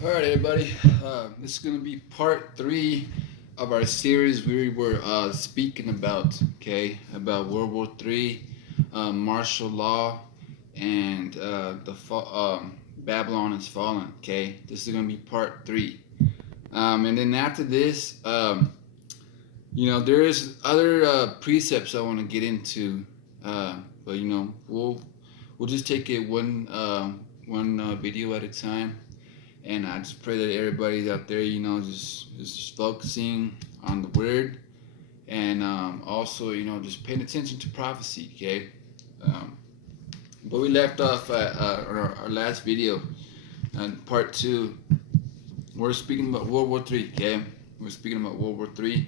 All right, everybody. This is going to be part three of our series we were speaking about, okay, about World War III, martial law, and Babylon has fallen, okay. This is going to be part three. And then after this, there is other precepts I want to get into, but we'll just take it one video at a time. And I just pray that everybody out there, just focusing on the word, and also, just paying attention to prophecy. Okay. But we left off at our last video, part two. We're speaking about World War III. Okay, we're speaking about World War III,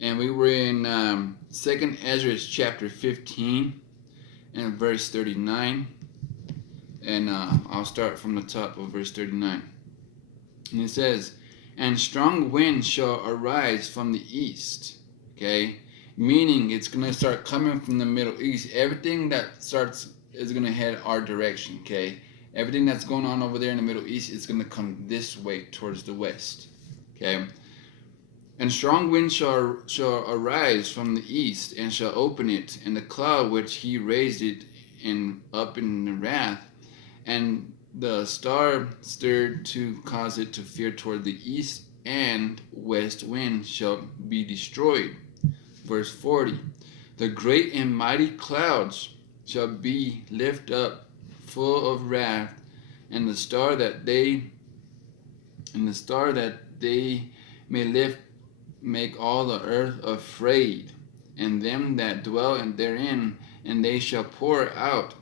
and we were in Second Ezra chapter 15 and verse 39, and I'll start from the top of verse 39. And it says, and strong winds shall arise from the east. Okay? Meaning it's going to start coming from the Middle East. Everything that starts is going to head our direction. Okay? Everything that's going on over there in the Middle East is going to come this way towards the west. Okay? And strong winds shall arise from the east, and shall open it, and the cloud which he raised it up in the wrath, and the star stirred to cause it to veer toward the east, and west wind shall be destroyed. Verse 40. The great and mighty clouds shall be lifted up full of wrath, and the star that they may lift make all the earth afraid, and them that dwell therein, and they shall pour out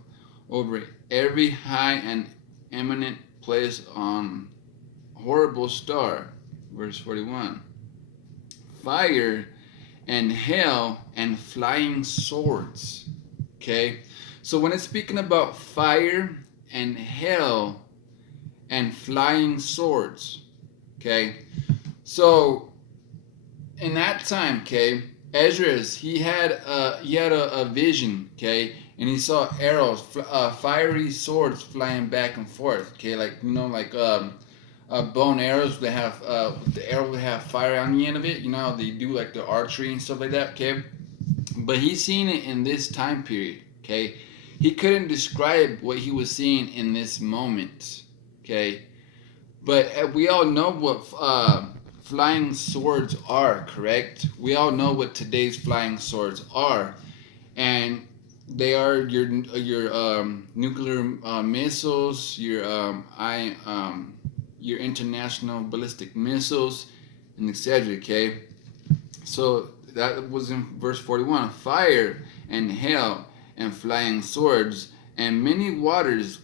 over every high and eminent place on horrible star. Verse 41. Fire and hail and flying swords. Okay, so when it's speaking about fire and hail and flying swords, okay, so in that time, okay, Ezra's he had a vision, okay, and he saw arrows, fiery swords flying back and forth. Okay, like bone arrows that have the arrow will have fire on the end of it. You know how they do like the archery and stuff like that. Okay, but he's seen it in this time period. Okay, he couldn't describe what he was seeing in this moment. Okay, but we all know what flying swords are. Correct? We all know what today's flying swords are, and they are your nuclear missiles, your international ballistic missiles, and etc. Okay, so that was in verse 41. Fire and hail and flying swords and many waters,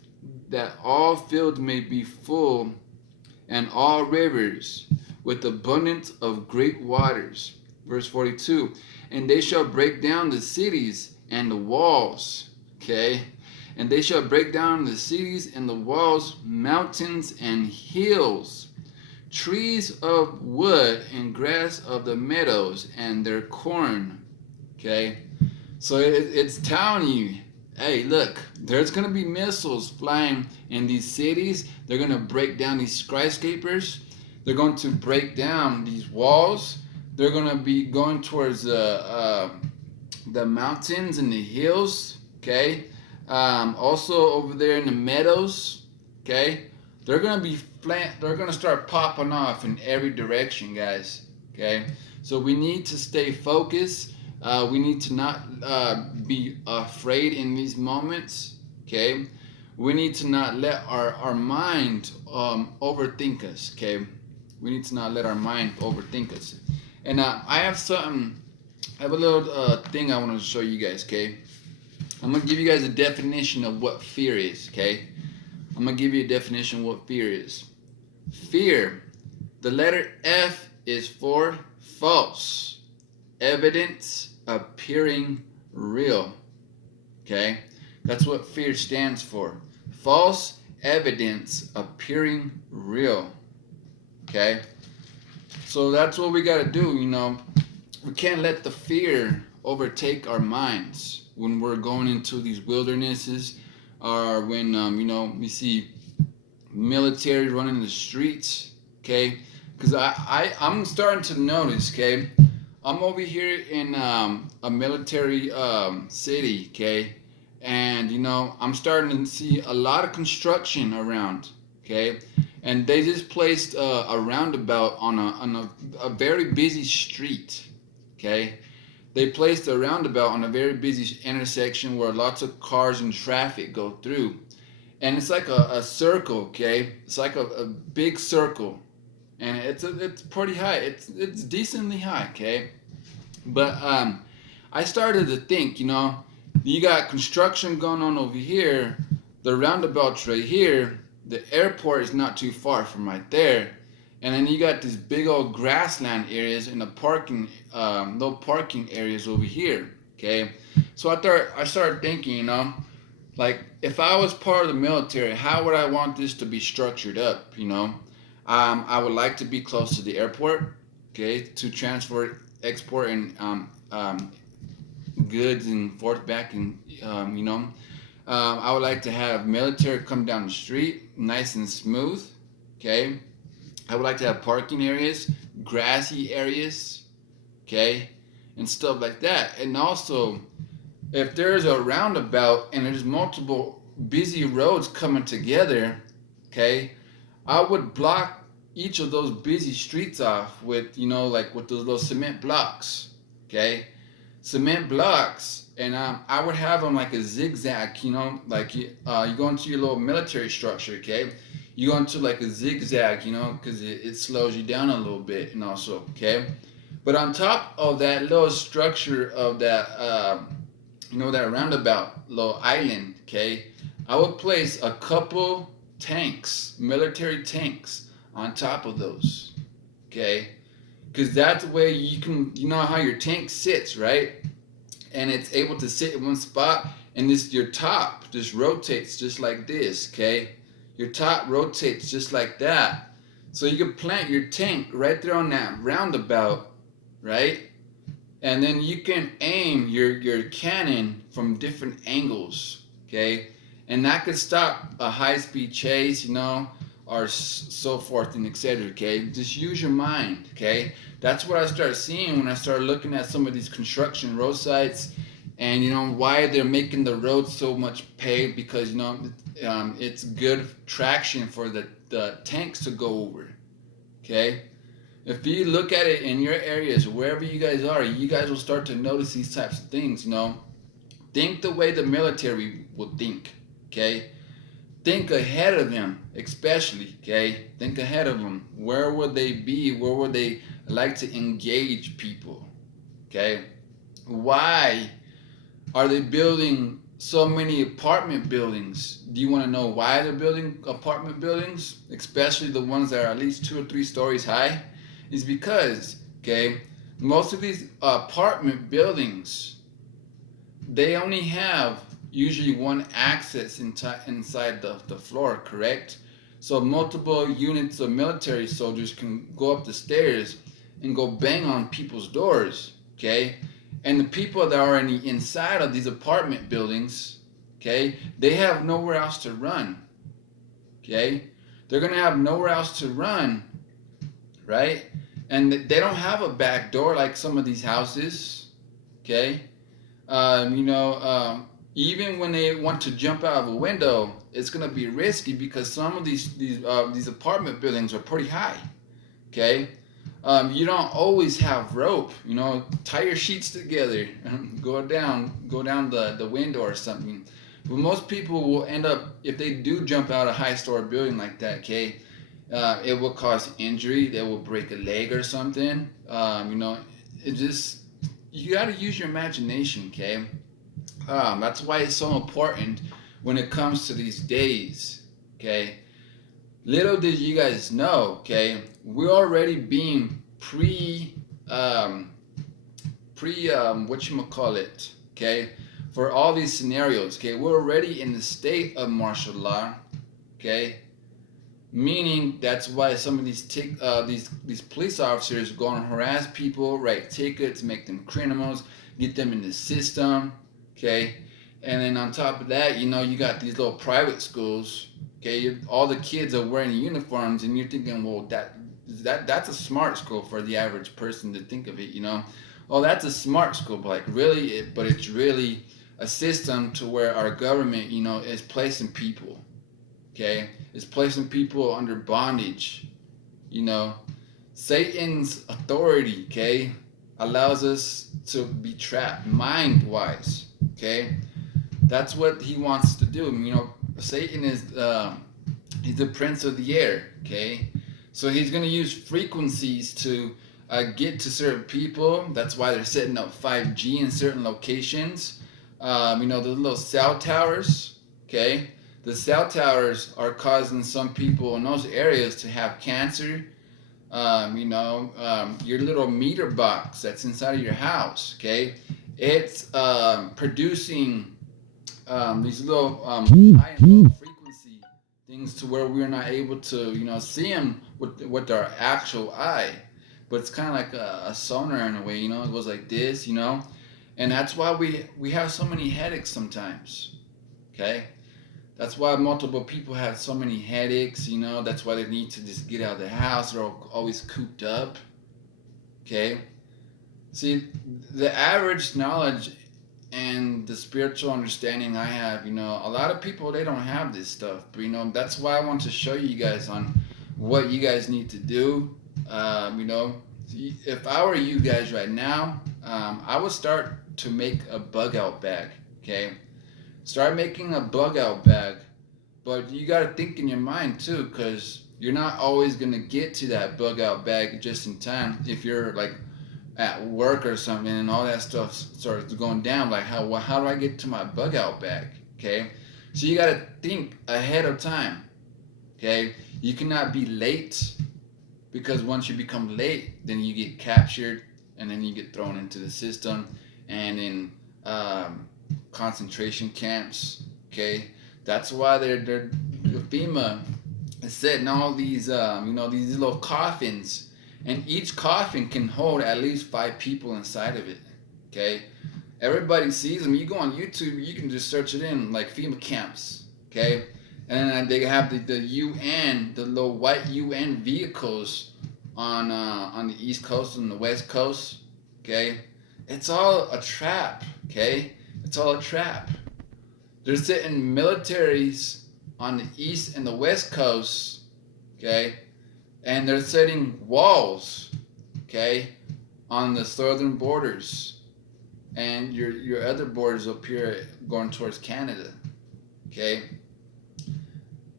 that all fields may be full, and all rivers with abundance of great waters. Verse 42. And they shall break down the cities and the walls. Okay, and they shall break down the cities and the walls, mountains and hills, trees of wood and grass of the meadows, and their corn. Okay, so it's telling you, hey, look, there's going to be missiles flying in these cities. They're going to break down these skyscrapers. They're going to break down these walls. They're going to be going towards the mountains and the hills. Okay, also over there in the meadows. Okay, they're going to be they're going to start popping off in every direction, guys. Okay, so we need to stay focused. We need to not be afraid in these moments. Okay, we need to not let our mind overthink us. Okay, we need to not let our mind overthink us. And I have a little thing I want to show you guys. Okay, I'm gonna give you guys a definition of what fear is. Okay, I'm gonna give you a definition of what fear is. Fear, the letter F is for false evidence appearing real. Okay, that's what fear stands for. False evidence appearing real. Okay, so that's what we got to do. We can't let the fear overtake our minds when we're going into these wildernesses, or when we see military running the streets, okay? Because I'm starting to notice, okay? I'm over here in a military city, okay? And you know, I'm starting to see a lot of construction around, okay? And they just placed a roundabout on a very busy street, okay? They placed a roundabout on a very busy intersection where lots of cars and traffic go through. And it's like a circle, okay? It's like a big circle. And it's pretty high. It's decently high, okay? But I started to think, you know, you got construction going on over here, the roundabout's right here, the airport is not too far from right there, and then you got these big old grassland areas and the parking, no parking areas over here, okay? So I started thinking, you know, like if I was part of the military, how would I want this to be structured up, you know? I would like to be close to the airport, okay, to transfer, export, and goods and forth back, and you know, I would like to have military come down the street nice and smooth, okay? I would like to have parking areas, grassy areas, okay, and stuff like that. And also, if there's a roundabout and there's multiple busy roads coming together, okay, I would block each of those busy streets off with, you know, like with those little cement blocks, okay? Cement blocks, and I would have them like a zigzag, you know, like you go into your little military structure, okay? You go into like a zigzag, you know, because it slows you down a little bit, and also, okay? But on top of that little structure of that, you know, that roundabout little island, okay, I would place a couple tanks, military tanks, on top of those, okay? Because that's the way you can, you know how your tank sits, right? And it's able to sit in one spot, and this, your top just rotates just like this, okay? Your top rotates just like that. So you can plant your tank right there on that roundabout, right? And then you can aim your cannon from different angles, okay? And that could stop a high-speed chase, you know, or so forth and etc. Okay, just use your mind. Okay, that's what I started seeing when I started looking at some of these construction road sites, and you know why they're making the roads so much paved, because you know it's good traction for the tanks to go over. Okay, if you look at it in your areas, wherever you guys are, you guys will start to notice these types of things. You know, think the way the military would think. Okay. Think ahead of them, especially, okay? Think ahead of them. Where would they be? Where would they like to engage people, okay? Why are they building so many apartment buildings? Do you want to know why they're building apartment buildings, especially the ones that are at least 2 or 3 stories high? Is because, okay, most of these apartment buildings, they only have usually one access inside the floor, correct? So multiple units of military soldiers can go up the stairs and go bang on people's doors, okay? And the people that are in the inside of these apartment buildings, okay, they have nowhere else to run, okay? They're gonna have nowhere else to run, right? And they don't have a back door like some of these houses, okay? You know, even when they want to jump out of a window, it's gonna be risky because some of these apartment buildings are pretty high. Okay, you don't always have rope. You know, tie your sheets together, go down the window or something. But most people will end up, if they do jump out a high-story building like that, okay, it will cause injury. They will break a leg or something. You know, it just, you got to use your imagination, okay. That's why it's so important when it comes to these days, okay? Little did you guys know, okay, we're already being whatchamacallit, okay, for all these scenarios, okay? We're already in the state of martial law, okay? Meaning that's why some of these police officers go and harass people, write tickets, make them criminals, get them in the system, okay? And then on top of that, you know, you got these little private schools, Okay, all the kids are wearing uniforms, and you're thinking, well, that's a smart school for the average person to think of it. Oh, that's a smart school, but like really, but it's really a system to where our government, is placing people. Okay, is placing people under bondage. You know, Satan's authority, okay, allows us to be trapped mind-wise. Okay, that's what he wants to do. Satan is he's the prince of the air. Okay, so he's gonna use frequencies to get to certain people. That's why they're setting up 5G in certain locations. The little cell towers. Okay, the cell towers are causing some people in those areas to have cancer. Your little meter box that's inside of your house. Okay, it's producing these little high and low frequency things to where we're not able to see them with our actual eye, but it's kind of like a sonar in a way. It goes like this, and that's why we have so many headaches sometimes. Okay, that's why multiple people have so many headaches. That's why they need to just get out of the house. They're always cooped up. Okay, see, the average knowledge and the spiritual understanding I have, a lot of people, they don't have this stuff. But that's why I want to show you guys on what you guys need to do. If I were you guys right now, I would start to make a bug out bag. Okay, start making a bug out bag, but you got to think in your mind too, because you're not always gonna get to that bug out bag just in time. If you're like at work or something and all that stuff starts going down, like how do I get to my bug out bag? Okay, so you got to think ahead of time. Okay, you cannot be late, because once you become late, then you get captured and then you get thrown into the system and in concentration camps. Okay, that's why they're FEMA is setting all these these little coffins, and each coffin can hold at least 5 people inside of it. Okay, everybody sees them. You go on YouTube, you can just search it in like FEMA camps. Okay, and then they have the UN, the little white UN vehicles on the East Coast and the West Coast. Okay, it's all a trap. Okay, it's all a trap. They're setting militaries on the East and the West Coast. Okay, and they're setting walls, okay, on the southern borders, and your other borders up here going towards Canada. Okay,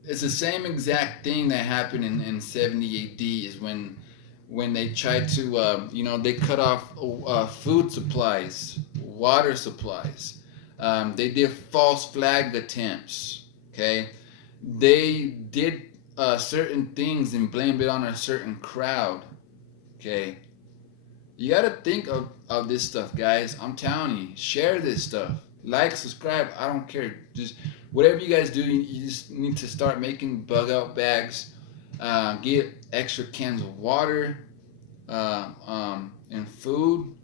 it's the same exact thing that happened in 70 AD. Is when they tried to they cut off food supplies, water supplies. They did false flag attempts. Okay, they did certain things and blamed it on a certain crowd. Okay, you gotta think of this stuff, guys. I'm telling you, share this stuff, like, subscribe, I don't care. Just whatever you guys do, you just need to start making bug out bags. Get extra cans of water and food.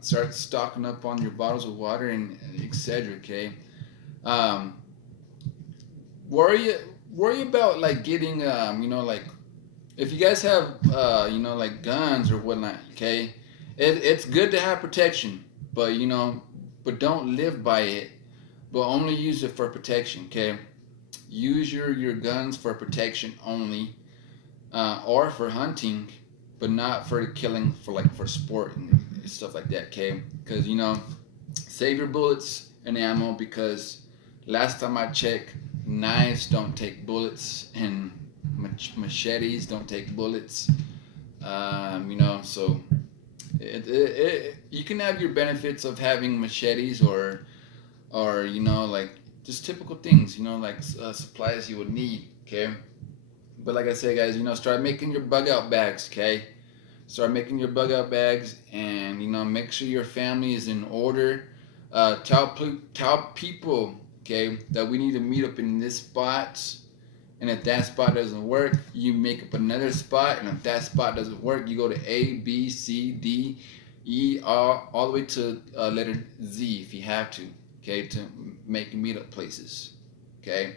Start stocking up on your bottles of water and etc. Okay, worry about like getting like if you guys have like guns or whatnot. Okay, it's good to have protection, but but don't live by it, but only use it for protection. Okay, use your guns for protection only, or for hunting, but not for killing, for sport and stuff like that. Okay, because save your bullets and ammo, because last time I checked, knives don't take bullets and machetes don't take bullets. So you can have your benefits of having machetes or like just typical things, like supplies you would need. Okay, but like I said, guys, start making your bug out bags. Okay, start making your bug out bags, and make sure your family is in order. Tell people, okay, that we need to meet up in this spot, and if that spot doesn't work, you make up another spot, and if that spot doesn't work, you go to A, B, C, D, E, R, all the way to letter Z if you have to. Okay, to make meetup places. Okay,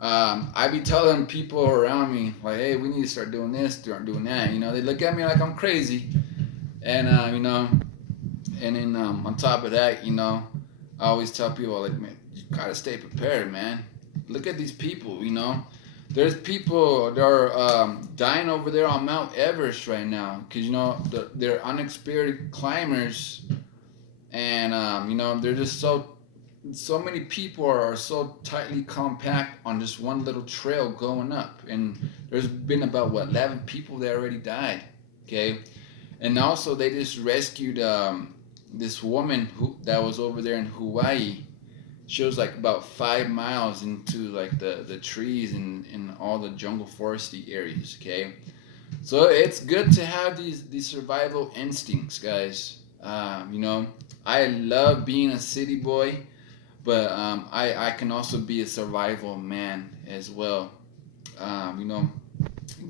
I be telling people around me like, hey, we need to start doing this, start doing that. You know, they look at me like I'm crazy, and you know, and then on top of that, you know, I always tell people like, man, you gotta stay prepared, man. Look at these people, you know. There's people that are dying over there on Mount Everest right now because you know they're unexperienced climbers, and you know they're just so many people are so tightly compact on just one little trail going up, and there's been about what 11 people that already died. Okay, and also they just rescued this woman who that was over there in Hawaii. She was like about 5 miles into like the trees and all the jungle foresty areas. Okay, so it's good to have these survival instincts, guys. You know, I love being a city boy, but I can also be a survival man as well. You know,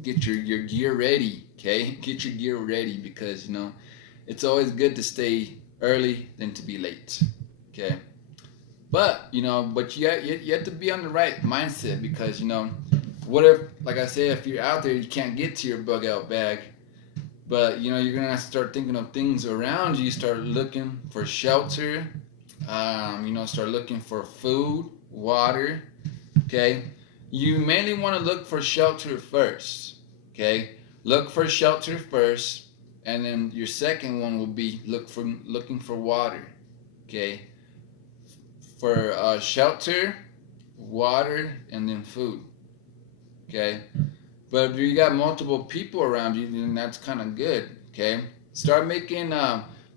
get your gear ready, okay? Get your gear ready because you know it's always good to stay early than to be late, okay? But you know, but you have to be on the right mindset because you know, what if, like I said, if you're out there, you can't get to your bug out bag, but you know you're gonna have to start thinking of things around you. Start looking for shelter. You know, start looking for food, water. Okay, you mainly want to look for shelter first. Okay, look for shelter first, and then your second one will be looking for water. Okay, for shelter, water, and then food. Okay, but if you got multiple people around you, then that's kind of good. Okay, start making.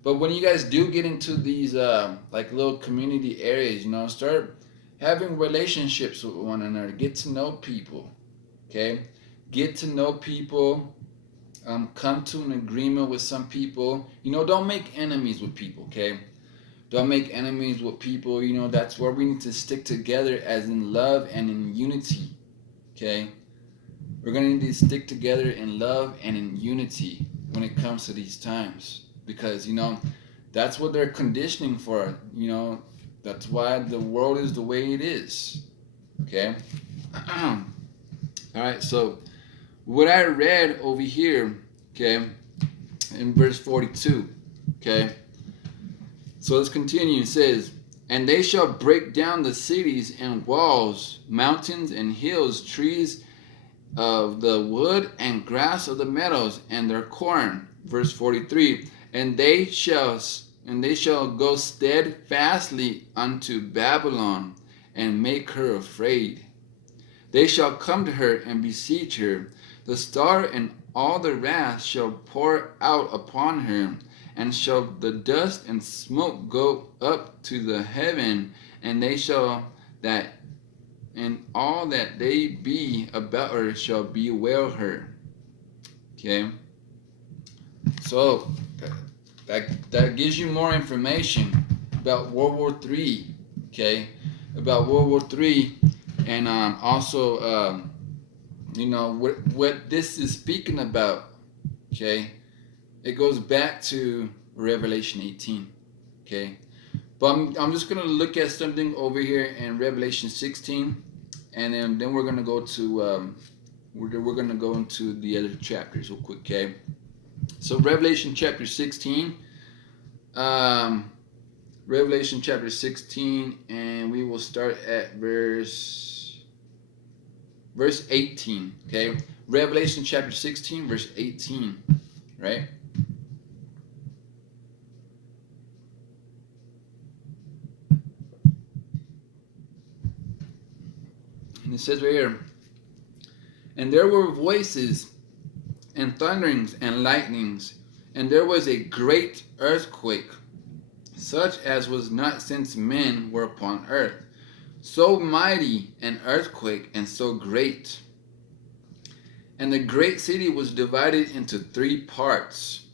But when you guys do get into these like little community areas, you know, start having relationships with one another. Get to know people. Okay, get to know people. Come to an agreement with some people. You know, don't make enemies with people. Okay, don't make enemies with people. You know, that's where we need to stick together as in love and in unity. Okay, we're gonna need to stick together in love and in unity when it comes to these times because you know that's what they're conditioning for. You know, that's why the world is the way it is. Okay. All right. So what I read over here, okay, in verse 42. Okay. So let's continue. It says, and they shall break down the cities and walls, mountains and hills, trees of the wood and grass of the meadows, and their corn. Verse 43. And they shall go steadfastly unto Babylon, and make her afraid. They shall come to her and beseech her. The star and all the wrath shall pour out upon her, and shall the dust and smoke go up to the heaven, and they shall that and all that they be about her shall bewail her. Okay, so that gives you more information about World War III. Okay, about World War III, and also you know what this is speaking about. Okay, it goes back to Revelation 18. Okay, but I'm just gonna look at something over here in Revelation 16, and then we're gonna go to we're gonna go into the other chapters real quick. Okay, so Revelation chapter 16, Revelation chapter 16, and we will start at verse 18. Okay, Revelation chapter 16, verse 18, right? And it says right here, and there were voices and thunderings and lightnings, and there was a great earthquake, such as was not since men were upon earth, so mighty an earthquake and so great. And the great city was divided into 3 parts.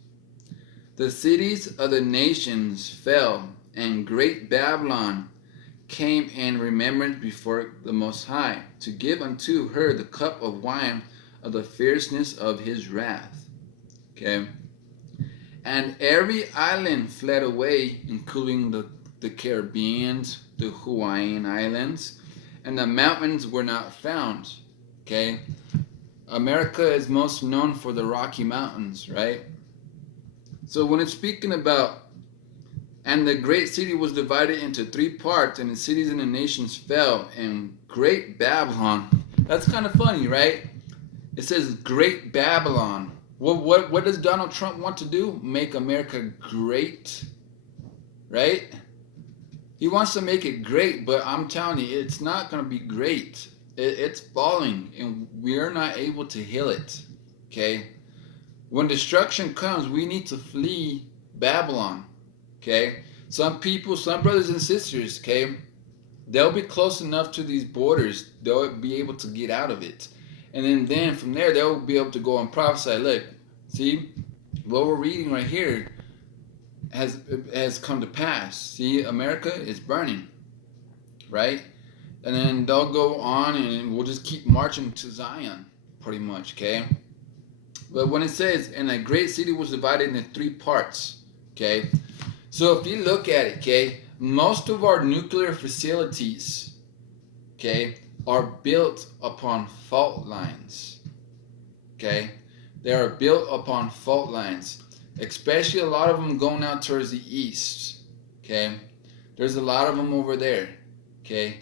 The cities of the nations fell, and great Babylon came in remembrance before the Most High, to give unto her the cup of wine of the fierceness of his wrath. Okay. And every island fled away, including the Caribbeans, the Hawaiian Islands, and the mountains were not found. Okay, America is most known for the Rocky Mountains, right? So when it's speaking about, and the great city was divided into three parts, and the cities and the nations fell, and great Babylon. That's kind of funny, right? It says great Babylon. What does Donald Trump want to do? Make America great, right? He wants to make it great, but I'm telling you, it's not going to be great. It's falling, and we're not able to heal it. Okay? When destruction comes, we need to flee Babylon. Okay? Some people, some brothers and sisters, okay, they'll be close enough to these borders, they'll be able to get out of it. And then from there, they'll be able to go and prophesy. Look, see, what we're reading right here has come to pass. See, America is burning, right? And then they'll go on, and we'll just keep marching to Zion, pretty much, okay? But when it says, and a great city was divided into three parts, okay? So if you look at it, okay, most of our nuclear facilities, okay, are built upon fault lines, okay? They are built upon fault lines, especially a lot of them going out towards the east, okay? There's a lot of them over there, okay?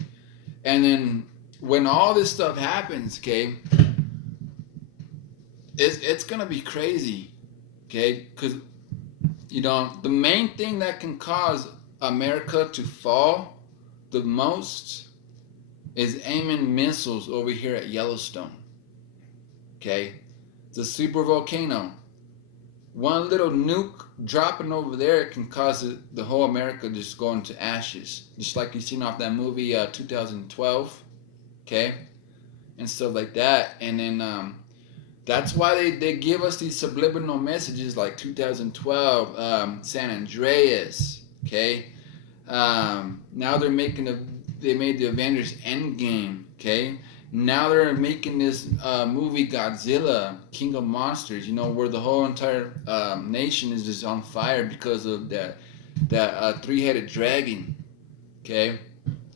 And then when all this stuff happens, okay, it's going to be crazy, okay? Because, you know, the main thing that can cause America to fall the most is aiming missiles over here at Yellowstone. Okay? It's a super volcano. One little nuke dropping over there can cause the whole America just go into ashes. Just like you've seen off that movie 2012. Okay? And stuff like that. And then that's why they give us these subliminal messages like 2012, San Andreas. Okay? Now they made the Avengers Endgame, okay? Now they're making this movie Godzilla, King of Monsters, you know, where the whole entire nation is just on fire because of that three-headed dragon, okay?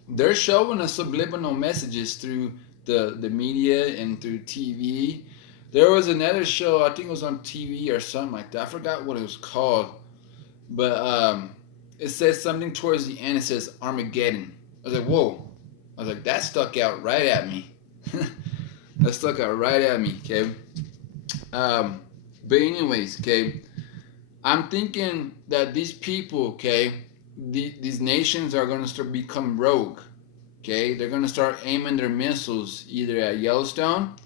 They're showing us subliminal messages through the media and through TV. There was another show, I think it was on TV or something like that. I forgot what it was called, but it says something towards the end. It says Armageddon. I was like, whoa. I was like, that stuck out right at me. That stuck out right at me, okay? But anyways, okay, I'm thinking that these people, okay, these nations are going to start become rogue, okay? They're going to start aiming their missiles either at Yellowstone,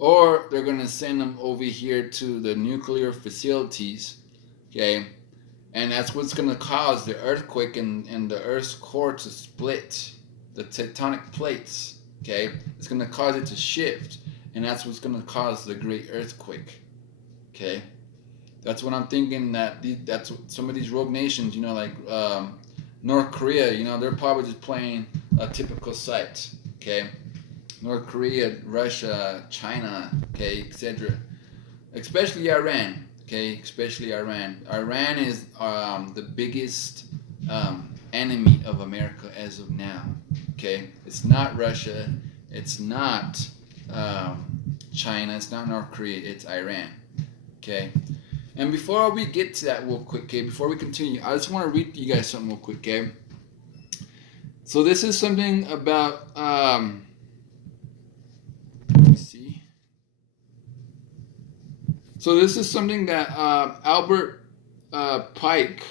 or they're going to send them over here to the nuclear facilities, okay? And that's what's going to cause the earthquake and the Earth's core to split, the tectonic plates, okay? It's going to cause it to shift, and that's what's going to cause the great earthquake, okay? That's what I'm thinking, that's what some of these rogue nations, you know, like North Korea, you know, they're probably just playing a typical site, okay? North Korea, Russia, China, okay, etc. Especially Iran. Okay, especially Iran. Iran is the biggest enemy of America as of now. Okay, it's not Russia, it's not China, it's not North Korea, it's Iran. Okay, and before we get to that real quick, okay, before we continue, I just want to read to you guys something real quick, okay? So this is something about let me see. So this is something that Albert Pike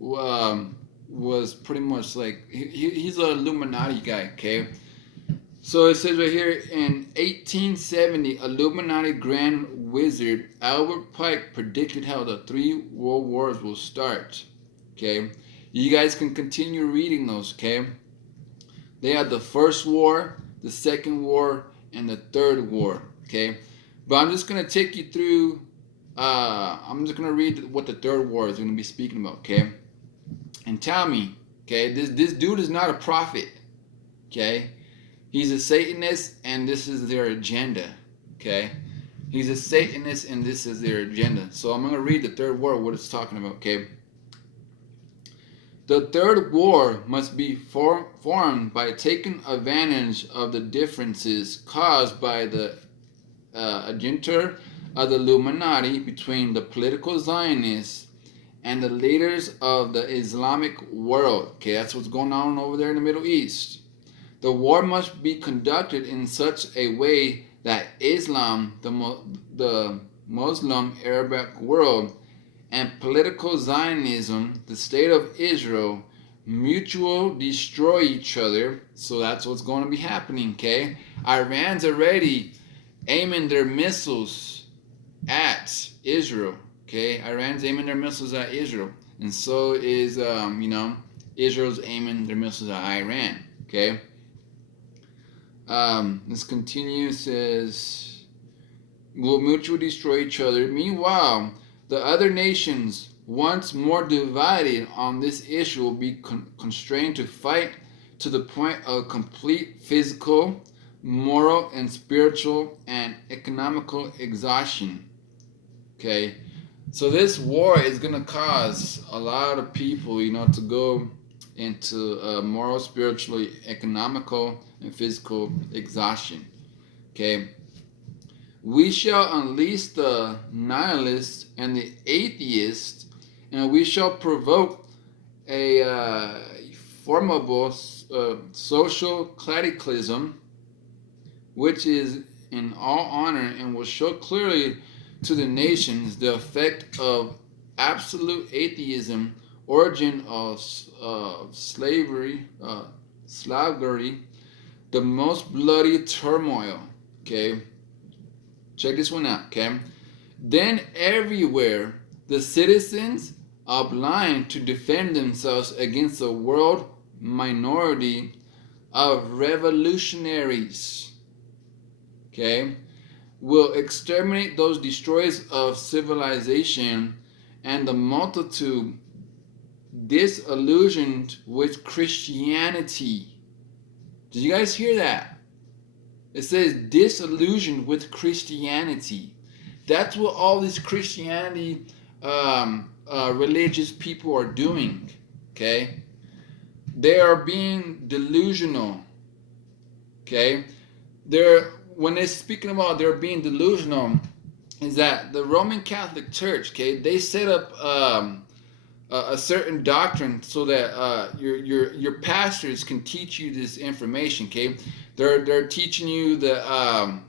was pretty much like, he's an Illuminati guy, okay? So it says right here, in 1870, Illuminati Grand Wizard Albert Pike predicted how the 3 world wars will start, okay? You guys can continue reading those, okay? They had the first war, the second war, and the third war, okay? But I'm just going to take you through, I'm just going to read what the third war is going to be speaking about, okay? And tell me, okay, this dude is not a prophet, okay? He's a Satanist, and this is their agenda, okay? He's a Satanist, and this is their agenda. So I'm going to read the third war, what it's talking about, okay? The third war must be formed by taking advantage of the differences caused by the agenda of the Illuminati between the political Zionists and the leaders of the Islamic world. Okay, that's what's going on over there in the Middle East. The war must be conducted in such a way that Islam, the Muslim Arabic world, and political Zionism, the state of Israel, mutual destroy each other. So that's what's going to be happening, okay? Iran's already aiming their missiles at Israel, okay? Iran's aiming their missiles at Israel. And so is, Israel's aiming their missiles at Iran, okay? Let's continue. It says, will mutually destroy each other. Meanwhile, the other nations, once more divided on this issue, will be constrained to fight to the point of complete physical, moral, and spiritual and economical exhaustion. Okay, so this war is going to cause a lot of people, to go into moral, spiritual, economical, and physical exhaustion. Okay. We shall unleash the nihilists and the atheists, and we shall provoke a formidable social cataclysm, which is in all honor and will show clearly to the nations the effect of absolute atheism, origin of slavery, the most bloody turmoil. Okay. Check this one out, okay? Then everywhere the citizens are blind to defend themselves against a world minority of revolutionaries, okay, will exterminate those destroyers of civilization and the multitude disillusioned with Christianity. Did you guys hear that? It says disillusioned with Christianity. That's what all these Christianity religious people are doing. Okay, they are being delusional. Okay, when they're speaking about they're being delusional, is that the Roman Catholic Church? Okay, they set up a certain doctrine so that your pastors can teach you this information. Okay. They're teaching you the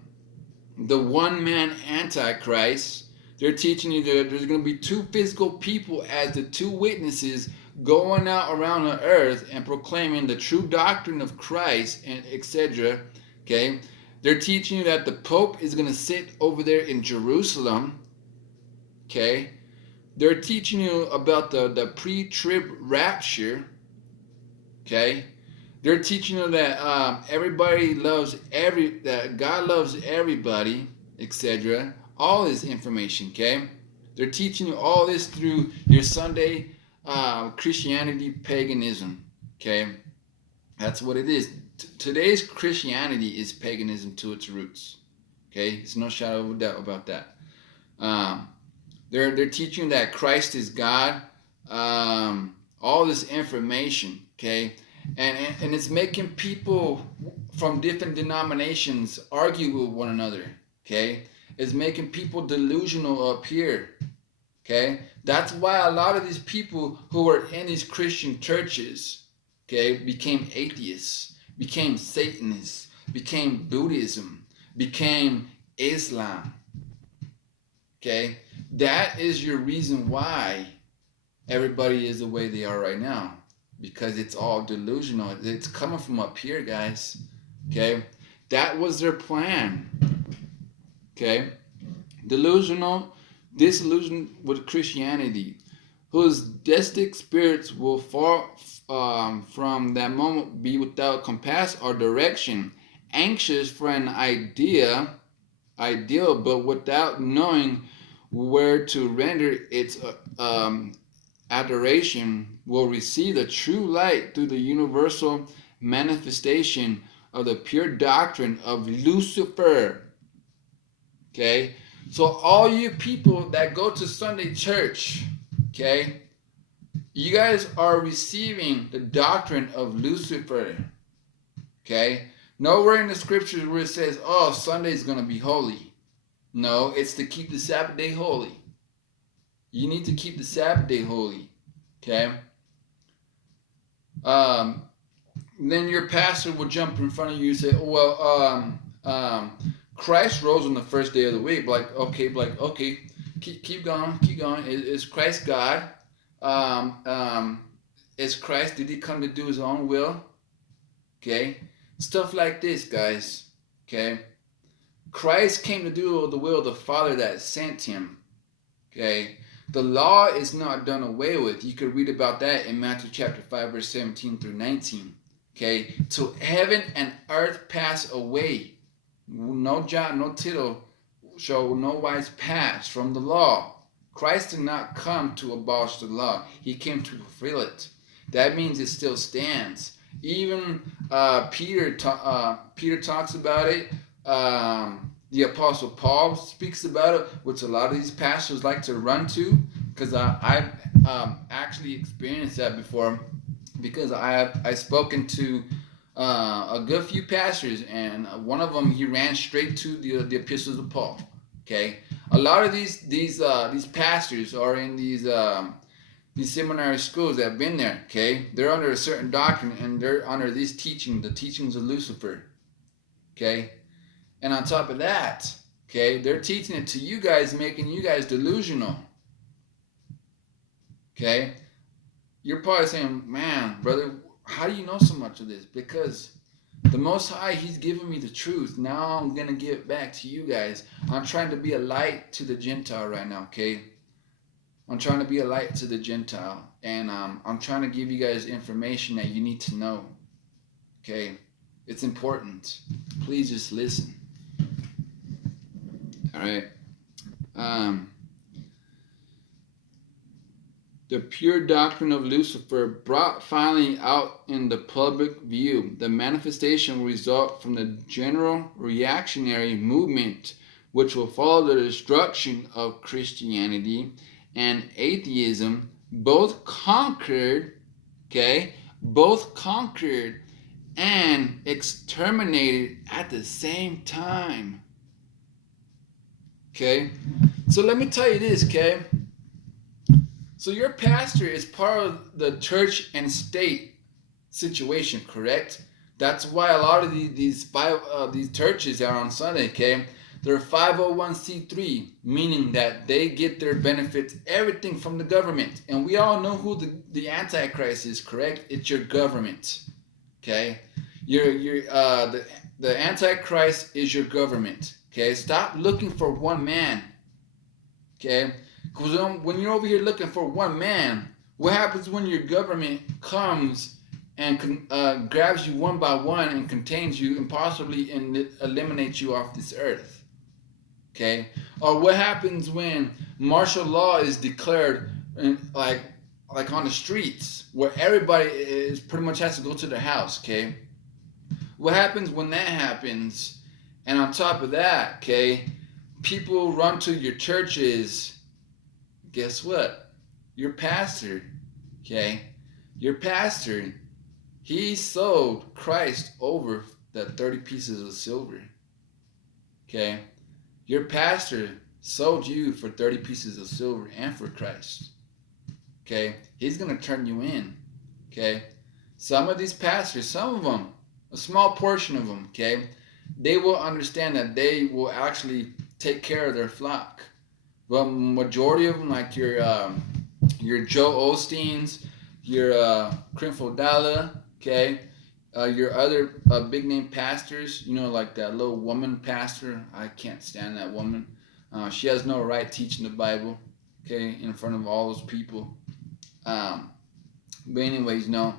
one man Antichrist. They're teaching you that there's going to be two physical people as the two witnesses going out around the earth and proclaiming the true doctrine of Christ and etc. Okay, they're teaching you that the Pope is going to sit over there in Jerusalem. Okay, they're teaching you about the pre-trib rapture. Okay. They're teaching you that that God loves everybody, etc. All this information, okay? They're teaching you all this through your Sunday Christianity paganism, okay? That's what it is. Today's Christianity is paganism to its roots, okay? There's no shadow of a doubt about that. They're teaching that Christ is God. All this information, okay? And it's making people from different denominations argue with one another, okay? It's making people delusional up here, okay? That's why a lot of these people who were in these Christian churches, okay, became atheists, became Satanists, became Buddhism, became Islam, okay? That is your reason why everybody is the way they are right now. Because it's all delusional. It's coming from up here, guys. Okay? That was their plan. Okay? Disillusioned with Christianity, whose deistic spirits will fall from that moment be without compass or direction, anxious for an ideal, but without knowing where to render its adoration, will receive the true light through the universal manifestation of the pure doctrine of Lucifer. Okay? So all you people that go to Sunday church, okay, You guys are receiving the doctrine of Lucifer. Okay? Nowhere in the scriptures where it says, oh, Sunday is going to be holy. No, it's to keep the Sabbath day holy. You need to keep the Sabbath day holy. Okay? Then your pastor will jump in front of you and say, oh, well, Christ rose on the first day of the week. Okay, keep going. Is Christ God? Is Christ, did he come to do his own will? Okay? Stuff like this, guys. Okay? Christ came to do the will of the Father that sent him. Okay? The law is not done away with. You could read about that in Matthew chapter 5, verse 17 through 19. Okay? Till heaven and earth pass away, no jot, no tittle shall no wise pass from the law. Christ did not come to abolish the law. He came to fulfill it. That means it still stands. Even Peter talks about it. The Apostle Paul speaks about it, which a lot of these pastors like to run to, because I've actually experienced that before, because I've spoken to a good few pastors, and one of them, he ran straight to the epistles of Paul. Okay, a lot of these pastors are in these seminary schools that have been there. Okay, they're under a certain doctrine, and they're under this teaching, the teachings of Lucifer. Okay, and on top of that, okay, they're teaching it to you guys, making you guys delusional. Okay, you're probably saying, man, brother, how do you know so much of this? Because the Most High, he's giving me the truth. Now I'm going to give it back to you guys. I'm trying to be a light to the Gentile right now, okay? I'm trying to be a light to the Gentile. And I'm trying to give you guys information that you need to know, okay? It's important. Please just listen. All right. The pure doctrine of Lucifer brought finally out in the public view. The manifestation will result from the general reactionary movement, which will follow the destruction of Christianity and atheism, both conquered and exterminated at the same time. Okay? So let me tell you this, okay? So your pastor is part of the church and state situation, correct? That's why a lot of these churches are on Sunday, okay? They're 501c3, meaning that they get their benefits, everything from the government. And we all know who the Antichrist is, correct? It's your government, okay? The Antichrist is your government, okay? Stop looking for one man, okay? Because when you're over here looking for one man, what happens when your government comes and grabs you one by one and contains you and possibly eliminates you off this earth? Okay? Or what happens when martial law is declared like on the streets where everybody is pretty much has to go to their house, okay? What happens when that happens? And on top of that, okay, people run to your churches. Guess what? Your pastor, okay? Your pastor, he sold Christ over that 30 pieces of silver. Okay? Your pastor sold you for 30 pieces of silver and for Christ. Okay? He's going to turn you in. Okay? Some of these pastors, some of them, a small portion of them, okay, they will understand that they will actually take care of their flock. Well, majority of them, like your Joe Osteens, your Crinfo Dalla, okay, your other big name pastors, you know, like that little woman pastor. I can't stand that woman. She has no right teaching the Bible, okay, in front of all those people. But anyways, no.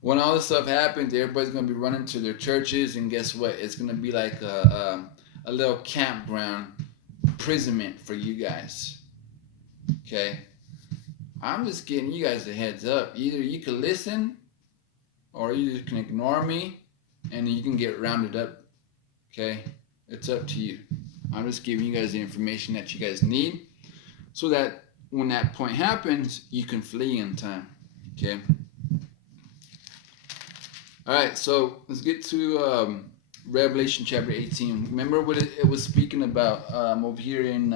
When all this stuff happens, everybody's gonna be running to their churches, and guess what? It's gonna be like a little campground. Imprisonment for you guys. Okay, I'm just giving you guys a heads up. Either you can listen or you can ignore me and you can get rounded up. Okay, it's up to you. I'm just giving you guys the information that you guys need so that when that point happens, you can flee in time. Okay. All right, so let's get to Revelation chapter 18. Remember what it was speaking about over here in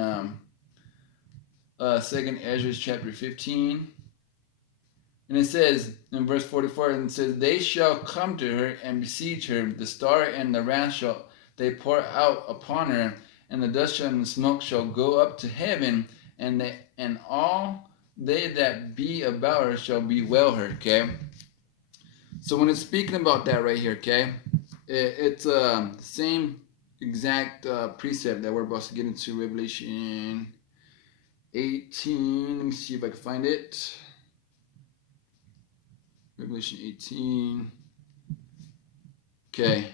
2nd Ezra chapter 15. And it says in verse 44, and it says, they shall come to her and besiege her, the star and the wrath shall they pour out upon her, and the dust and the smoke shall go up to heaven, and all they that be about her shall bewail her. Okay. So when it's speaking about that right here, okay, it's the same exact precept that we're about to get into Revelation 18. Let me see if I can find it. Revelation 18. Okay.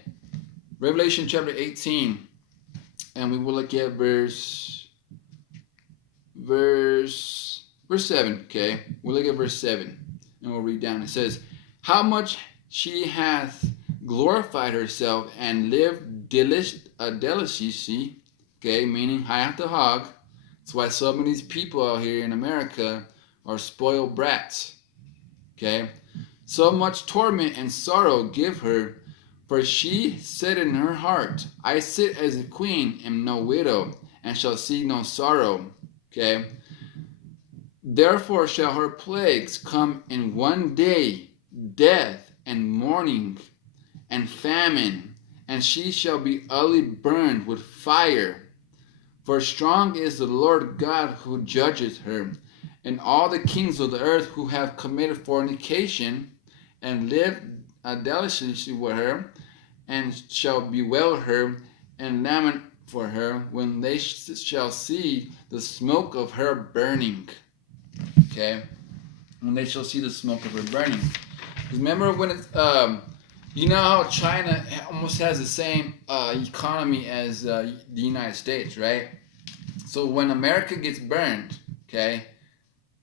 Revelation chapter 18. And we will look at verse 7. Okay. We'll look at verse 7. And we'll read down. It says, how much she hath glorified herself and lived deliciously, okay, meaning high the hog. That's why so many of these people out here in America are spoiled brats. Okay. So much torment and sorrow give her, for she said in her heart, I sit as a queen, am no widow, and shall see no sorrow. Okay. Therefore shall her plagues come in one day, death and mourning and famine, and she shall be utterly burned with fire. For strong is the Lord God who judgeth her, and all the kings of the earth who have committed fornication and lived deliciously with her, and shall bewail her and lament for her when they shall see the smoke of her burning. Okay, when they shall see the smoke of her burning. Remember when it's you know how China almost has the same economy as the United States, right? So when America gets burned, okay,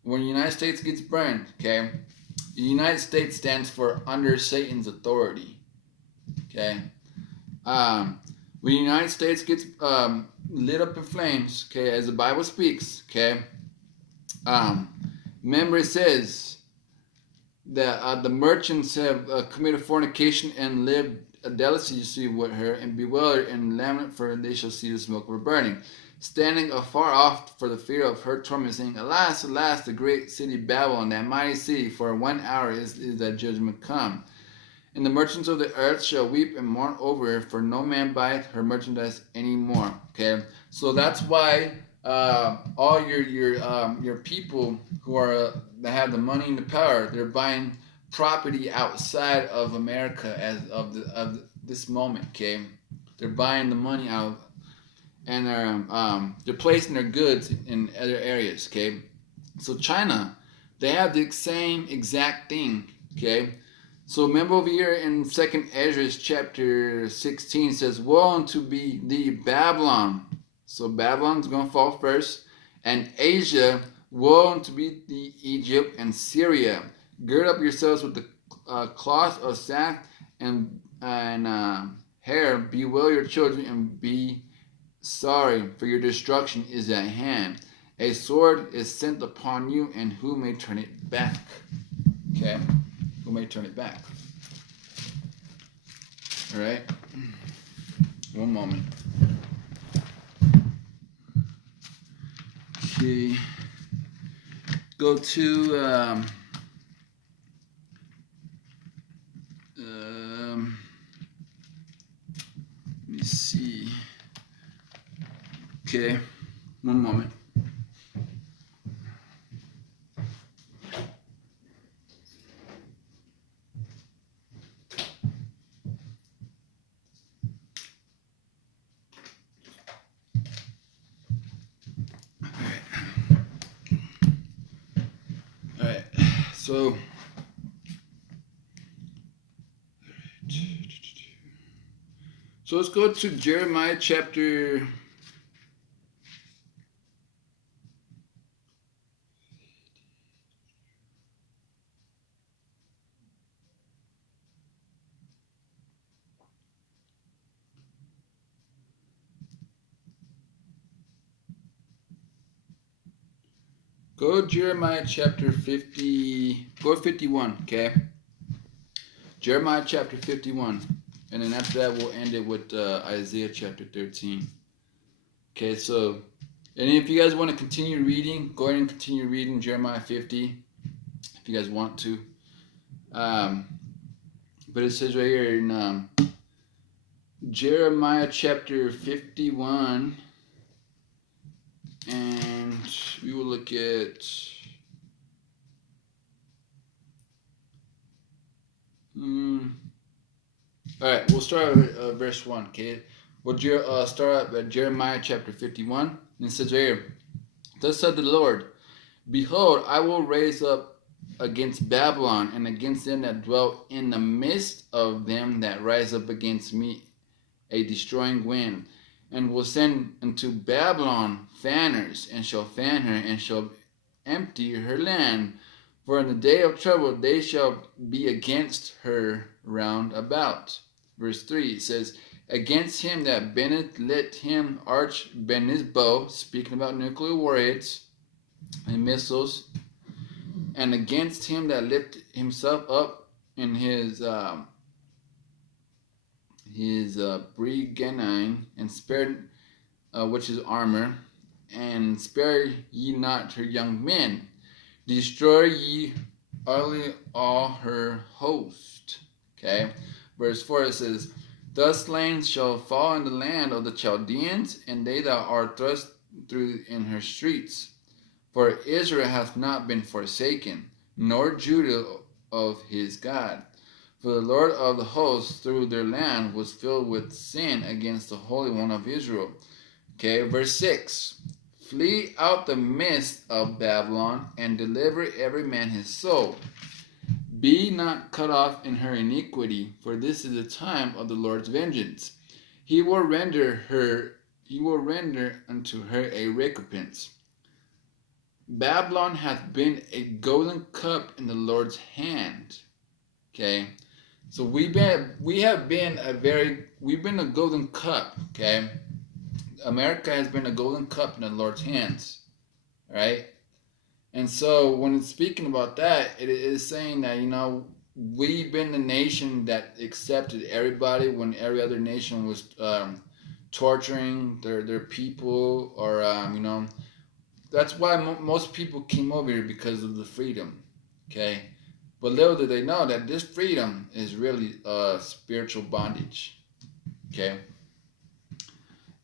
when the United States gets burned, okay, the United States stands for under Satan's authority, okay. When the United States gets lit up in flames, okay, as the Bible speaks, okay, remember it says that the merchants have committed fornication and lived deliciously with her, and bewildered and lament for her, they shall see the smoke of her burning, standing afar off for the fear of her torment, saying, alas, alas, the great city Babylon, that mighty city, for 1 hour is that judgment come. And the merchants of the earth shall weep and mourn over her, for no man buyeth her merchandise anymore. Okay, so that's why all your people who are that have the money and the power, they're buying property outside of America as of this moment. Okay, they're buying the money out, and they're placing their goods in other areas. Okay, so China, they have the same exact thing. Okay. So remember over here in 2nd Ezra chapter 16 says, woe unto be thee Babylon. So Babylon's going to fall first. And Asia, woe unto be thee Egypt and Syria. Gird up yourselves with the cloth of sack and hair. Bewail your children and be sorry, for your destruction is at hand. A sword is sent upon you, and who may turn it back? Okay. Who may turn it back? All right. One moment. Okay. Go to let me see. Okay. One moment. So, let's go to Jeremiah chapter Go Jeremiah chapter 50. Go 51. Okay. Jeremiah chapter 51. And then after that, we'll end it with Isaiah chapter 13. Okay, so, and if you guys want to continue reading, go ahead and continue reading Jeremiah 50, if you guys want to. But it says right here in Jeremiah chapter 51, and we will look at all right, we'll start with verse 1, okay? We'll start at Jeremiah chapter 51, and it says right here, thus said the Lord, behold, I will raise up against Babylon and against them that dwell in the midst of them that rise up against me a destroying wind, and will send unto Babylon fanners, and shall fan her, and shall empty her land. For in the day of trouble they shall be against her round about. Verse 3 it says, against him that bendeth, let him arch bend his bow, speaking about nuclear warheads and missiles, and against him that lift himself up in his briganine, and spared which is armor, and spare ye not her young men, destroy ye utterly all her host. Okay, verse 4 it says, thus slain shall fall in the land of the Chaldeans, and they that are thrust through in her streets. For Israel hath not been forsaken, nor Judah of his God. For the Lord of the hosts through their land was filled with sin against the Holy One of Israel. Okay, verse 6. Flee out the midst of Babylon, and deliver every man his soul. Be not cut off in her iniquity, for this is the time of the Lord's vengeance. He will render unto her a recompense. Babylon hath been a golden cup in the Lord's hand. Okay, so we've been a golden cup. Okay, America has been a golden cup in the Lord's hands, right? And so when it's speaking about that, it is saying that, we've been the nation that accepted everybody when every other nation was torturing their people, or that's why most people came over here, because of the freedom. Okay, but little did they know that this freedom is really spiritual bondage. Okay.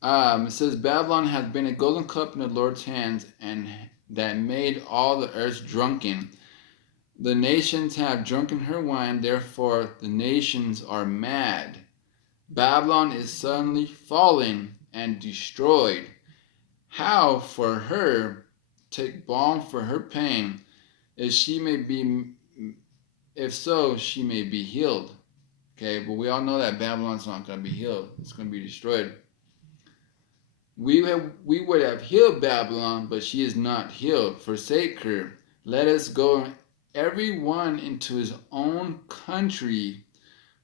It says, Babylon hath been a golden cup in the Lord's hands, and that made all the earth drunken. The nations have drunken her wine, therefore the nations are mad. Babylon is suddenly fallen and destroyed. How for her take balm for her pain, if so she may be healed. Okay, but we all know that Babylon's not going to be healed. It's going to be destroyed. We would have healed Babylon, but she is not healed. Forsake her. Let us go every one into his own country,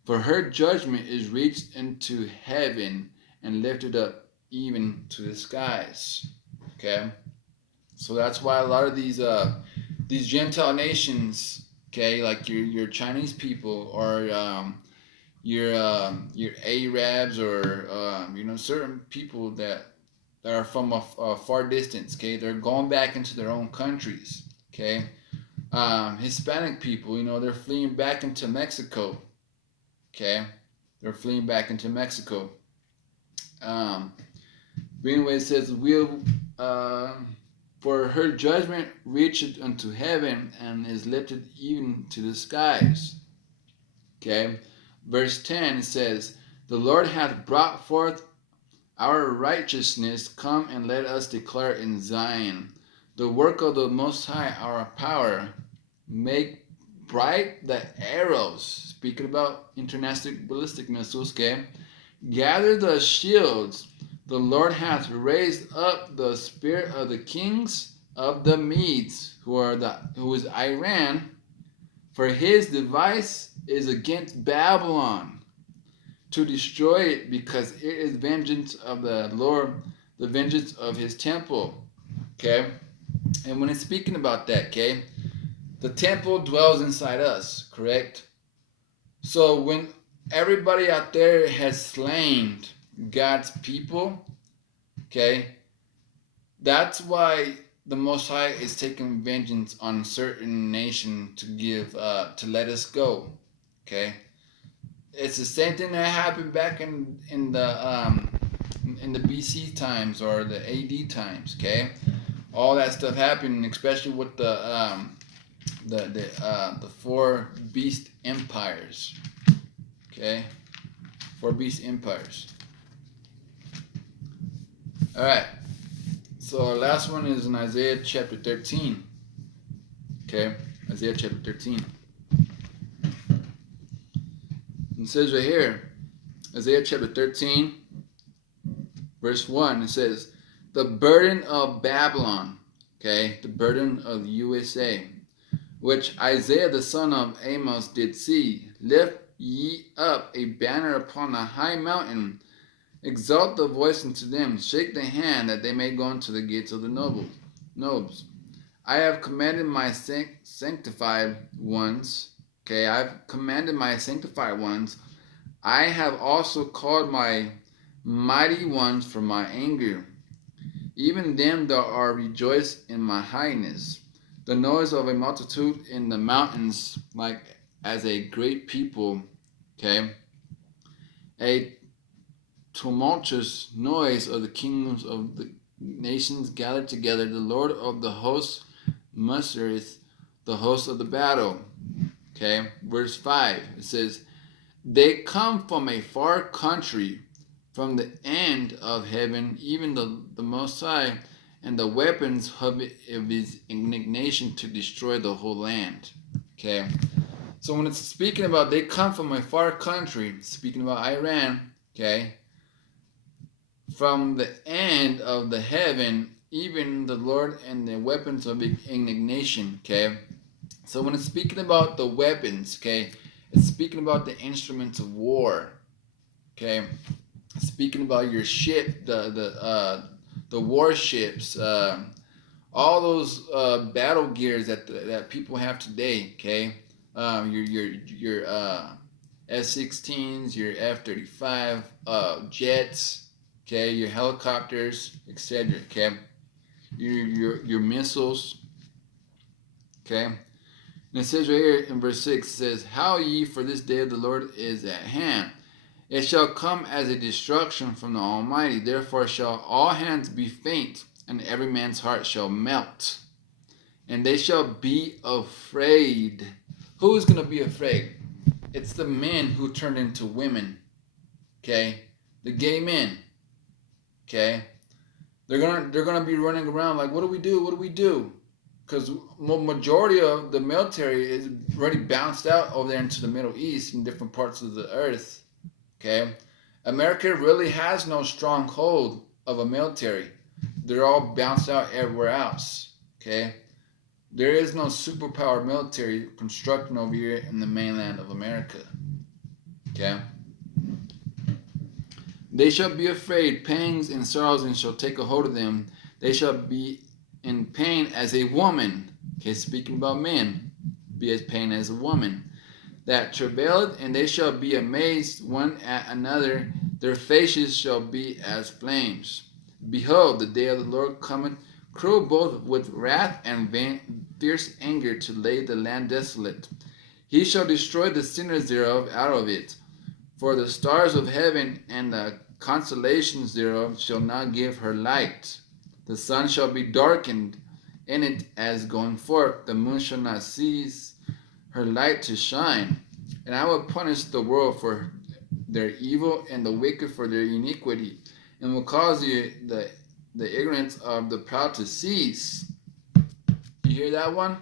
for her judgment is reached into heaven and lifted up even to the skies. Okay, so that's why a lot of these Gentile nations, okay, like your Chinese people, or your Arabs, or certain people that are from a far distance, okay, they're going back into their own countries. Okay, Hispanic people, they're fleeing back into Mexico. Okay, they're fleeing back into Mexico. But anyway, it says, for her judgment reacheth unto heaven, and is lifted even to the skies. Okay, verse 10 says, the Lord hath brought forth our righteousness, come and let us declare in Zion the work of the Most High, our power. Make bright the arrows, speaking about international ballistic missiles. Okay, gather the shields. The Lord hath raised up the spirit of the kings of the Medes, who is Iran, for his device is against Babylon, to destroy it, because it is vengeance of the Lord, the vengeance of his temple. Okay, And when it's speaking about that, okay, the temple dwells inside us, correct? So when everybody out there has slain God's people, okay, that's why the Most High is taking vengeance on certain nation to to let us go, okay. It's the same thing that happened back in the BC times or the AD times, okay. All that stuff happened, especially with the four beast empires, okay, four beast empires. All right. So our last one is in Isaiah chapter 13. Okay, Isaiah chapter 13. It says right here, Isaiah chapter 13, verse 1, it says, the burden of Babylon, okay, the burden of USA, which Isaiah the son of Amos did see, lift ye up a banner upon a high mountain, exalt the voice unto them, shake the hand that they may go into the gates of the nobles. I have commanded my sanctified ones. Okay, I've commanded my sanctified ones. I have also called my mighty ones from my anger. Even them that are rejoiced in my highness. The noise of a multitude in the mountains, like as a great people. Okay, a tumultuous noise of the kingdoms of the nations gathered together. The Lord of the hosts mustereth the host of the battle. Okay, verse 5, it says, they come from a far country, from the end of heaven, even the Most High, and the weapons of his indignation to destroy the whole land. Okay, so when it's speaking about they come from a far country, speaking about Iran, okay, from the end of the heaven, even the Lord and the weapons of indignation, okay? So when it's speaking about the weapons, okay, it's speaking about the instruments of war, okay? It's speaking about your ship, the warships, all those battle gears that people have today, okay? Your F-16s, your F-35, jets, okay, your helicopters, etc. Okay, your missiles. Okay, and it says right here in verse 6, it says, how ye, for this day of the Lord is at hand. It shall come as a destruction from the Almighty. Therefore shall all hands be faint, and every man's heart shall melt. And they shall be afraid. Who is going to be afraid? It's the men who turned into women. Okay, the gay men. Okay, they're gonna be running around like, what do we do? What do we do? Because majority of the military is already bounced out over there into the Middle East and different parts of the earth. Okay, America really has no strong hold of a military. They're all bounced out everywhere else. Okay, there is no superpower military constructing over here in the mainland of America. Okay. They shall be afraid, pangs and sorrows, and shall take a hold of them. They shall be in pain as a woman. Okay, speaking about men, be as pain as a woman. That travaileth, and they shall be amazed one at another. Their faces shall be as flames. Behold, the day of the Lord cometh, cruel both with wrath and fierce anger, to lay the land desolate. He shall destroy the sinners thereof out of it. For the stars of heaven and the constellations thereof shall not give her light. The sun shall be darkened in it as going forth. The moon shall not cease her light to shine. And I will punish the world for their evil and the wicked for their iniquity, and will cause the ignorance of the proud to cease. You hear that one?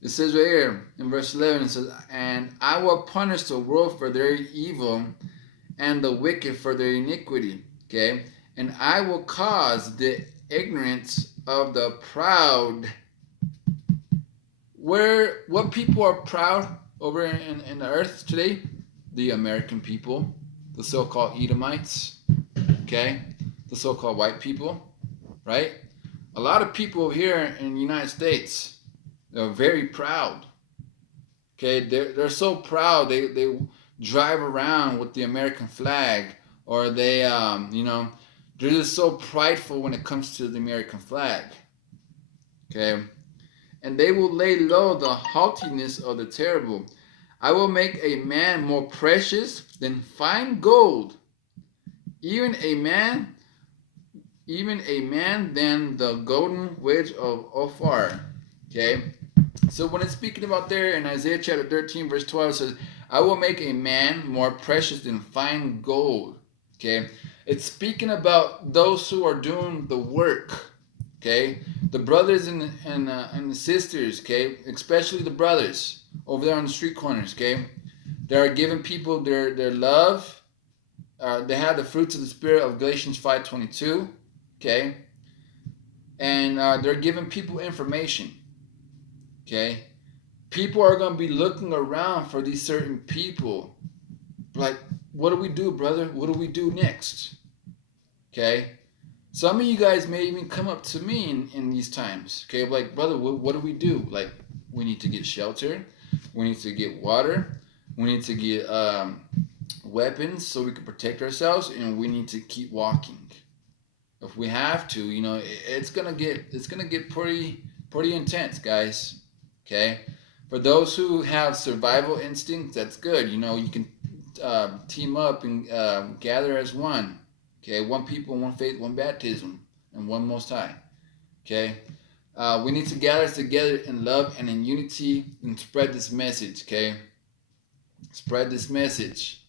It says right here in verse 11, it says, and I will punish the world for their evil and the wicked for their iniquity. Okay? And I will cause the ignorance of the proud. What people are proud over in the earth today? The American people, the so-called Edomites, okay? The so-called white people, right? A lot of people here in the United States are very proud. Okay, they're so proud. They drive around with the American flag, or they they're just so prideful when it comes to the American flag. Okay, and they will lay low the haughtiness of the terrible. I will make a man more precious than fine gold, even a man, than the golden wedge of Ophir. Okay, so when it's speaking about there in Isaiah chapter 13, verse 12, it says, I will make a man more precious than fine gold. Okay, it's speaking about those who are doing the work. Okay, the brothers and the sisters. Okay, especially the brothers over there on the street corners. Okay, they are giving people their love. They have the fruits of the spirit of Galatians 5:22. Okay, and they're giving people information. Okay, people are going to be looking around for these certain people. Like, what do we do, brother? What do we do next? Okay. Some of you guys may even come up to me in these times. Okay, like, brother, what do we do? Like, we need to get shelter. We need to get water. We need to get weapons so we can protect ourselves, and we need to keep walking. If we have to, it's gonna get pretty intense, guys. Okay, for those who have survival instincts, that's good. You can team up and gather as one. Okay, one people, one faith, one baptism, and one Most High. Okay, we need to gather together in love and in unity and spread this message. Okay, spread this message.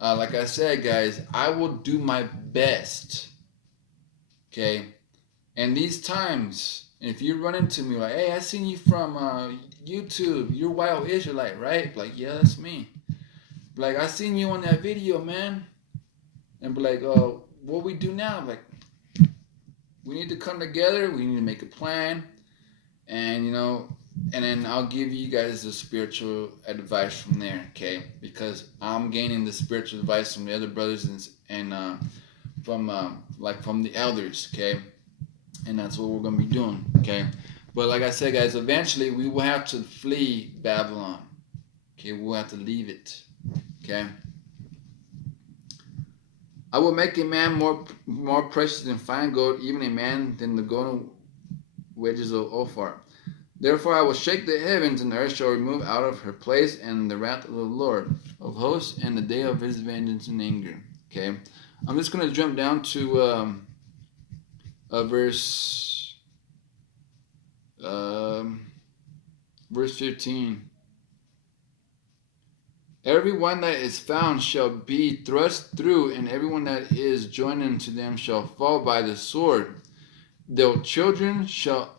Like I said, guys, I will do my best. Okay, and these times, if you run into me like, hey, I seen you from YouTube, you're Wild Israelite, right? Like, yeah, that's me. Like, I seen you on that video, man. And be like, oh, what we do now? Like, we need to come together. We need to make a plan, and and then I'll give you guys the spiritual advice from there, okay? Because I'm gaining the spiritual advice from the other brothers and from the elders, okay? And that's what we're gonna be doing, okay? But like I said, guys, eventually we will have to flee Babylon, okay? We'll have to leave it, okay? I will make a man more precious than fine gold, even a man than the golden wedges of Ophir. Therefore I will shake the heavens, and the earth shall remove out of her place, and the wrath of the Lord of hosts, and the day of his vengeance and anger. Okay, I'm just going to jump down to verse 15. Everyone that is found shall be thrust through, and everyone that is joined unto them shall fall by the sword. Their children shall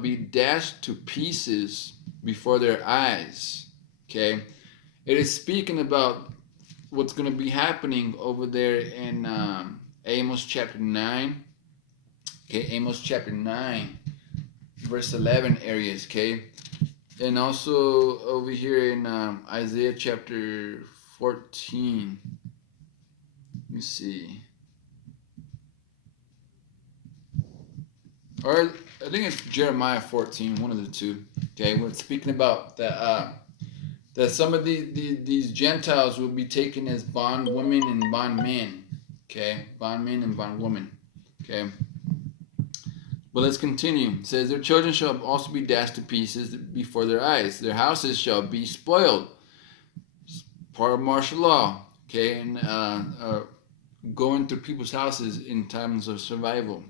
be dashed to pieces before their eyes. Okay, it is speaking about what's going to be happening over there in Amos chapter 9. Okay, Amos chapter 9, verse 11 areas. Okay. And also over here in Isaiah chapter 14. Let me see. Or I think it's Jeremiah 14, one of the two. Okay, we're speaking about that some of these Gentiles will be taken as bondwomen and bondmen. Okay, bondmen and bondwomen. Okay. But let's continue. It says, their children shall also be dashed to pieces before their eyes. Their houses shall be spoiled. Part of martial law. Okay, and going through people's houses in times of survival.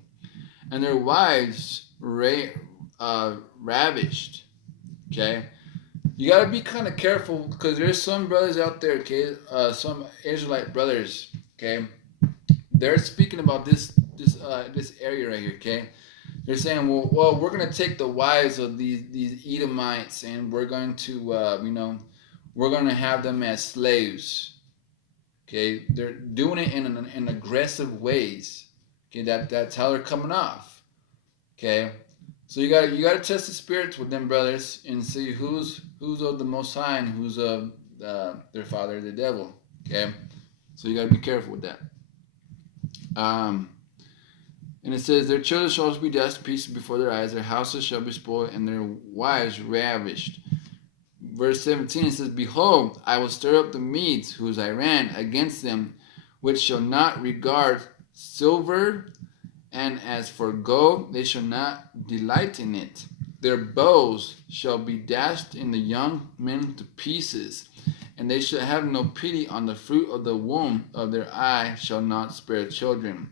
And their wives ravished. Okay, you got to be kind of careful, because there's some brothers out there, okay, some Israelite brothers, okay, they're speaking about this area right here, okay. They're saying, well, we're going to take the wives of these Edomites, and we're going to, we're going to have them as slaves. Okay, they're doing it in aggressive ways. Okay, that's how they're coming off. Okay, so you got to test the spirits with them brothers and see who's of the Most High and who's of their father, the devil. Okay, so you got to be careful with that. And it says, their children shall be dashed to pieces before their eyes, their houses shall be spoiled, and their wives ravished. Verse 17, it says, behold, I will stir up the Medes, whose I ran against them, which shall not regard silver, and as for gold, they shall not delight in it. Their bows shall be dashed in the young men to pieces, and they shall have no pity on the fruit of the womb of their eye shall not spare children.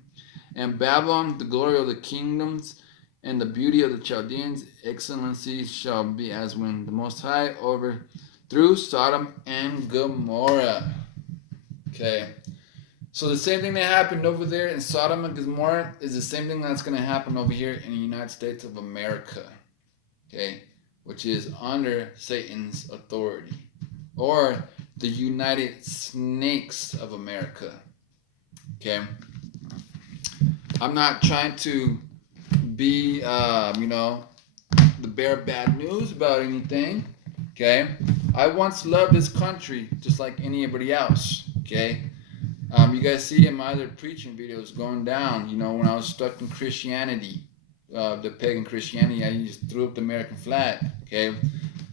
And Babylon, the glory of the kingdoms, and the beauty of the Chaldeans, excellency shall be as when the Most High overthrew Sodom and Gomorrah. Okay. So the same thing that happened over there in Sodom and Gomorrah is the same thing that's going to happen over here in the United States of America. Okay. Which is under Satan's authority. Or the United Snakes of America. Okay. I'm not trying to be, the bearer of bad news about anything. Okay. I once loved this country just like anybody else. Okay. You guys see in my other preaching videos going down, when I was stuck in Christianity, the pagan Christianity, I just threw up the American flag. Okay.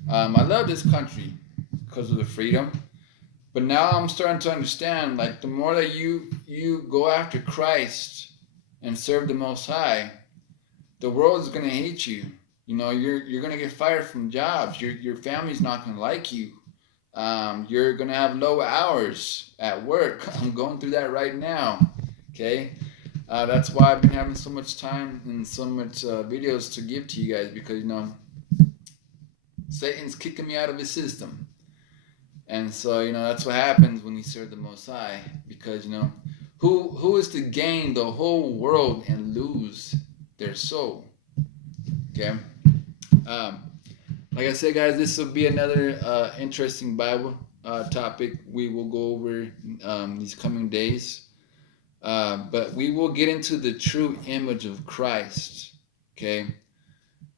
I love this country because of the freedom. But now I'm starting to understand, like, the more that you go after Christ and serve the Most High, the world is going to hate you. You're going to get fired from jobs. Your family's not going to like you. You're going to have low hours at work. I'm going through that right now. Okay. That's why I've been having so much time and so much videos to give to you guys, because, Satan's kicking me out of his system. And so, that's what happens when you serve the Most High, because, who is to gain the whole world and lose their soul? Okay. Like I said, guys, this will be another interesting Bible topic we will go over these coming days. But we will get into the true image of Christ. Okay.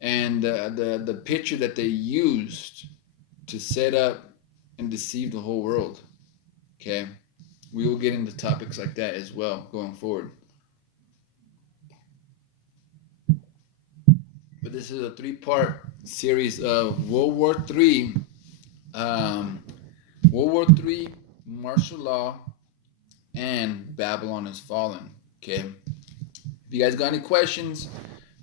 And the picture that they used to set up and deceive the whole world. Okay. We will get into topics like that as well going forward. But this is a 3-part series of World War III, martial law, and Babylon is fallen. Okay. If you guys got any questions,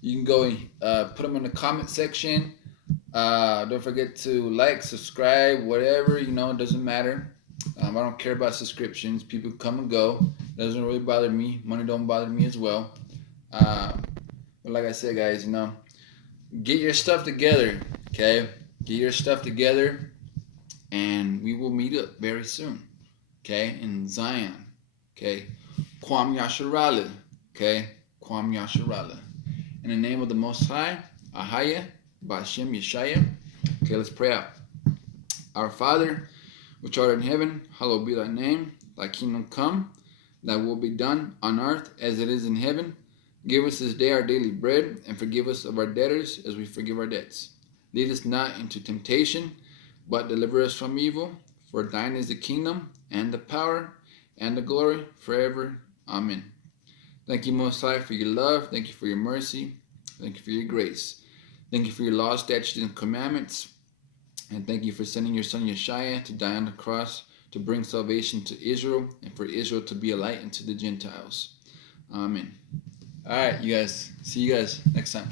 you can go and put them in the comment section. Don't forget to like, subscribe, whatever, it doesn't matter. I don't care about subscriptions. People come and go. It doesn't really bother me. Money don't bother me as well. But like I said, guys, get your stuff together, okay? Get your stuff together, and we will meet up very soon, okay? In Zion, okay? Kwam Yasharala, okay? Kwam Yasharala. In the name of the Most High, Ahaya, Bashem Yeshaya. Okay, let's pray out. Our Father, which art in heaven, hallowed be thy name. Thy kingdom come, thy will be done on earth as it is in heaven. Give us this day our daily bread, and forgive us of our debtors as we forgive our debts. Lead us not into temptation, but deliver us from evil. For thine is the kingdom, and the power, and the glory, forever. Amen. Thank you, Most High, for your love. Thank you for your mercy. Thank you for your grace. Thank you for your laws, statutes, and commandments. And thank you for sending your son Yeshua to die on the cross to bring salvation to Israel, and for Israel to be a light unto the Gentiles. Amen. All right, you guys. See you guys next time.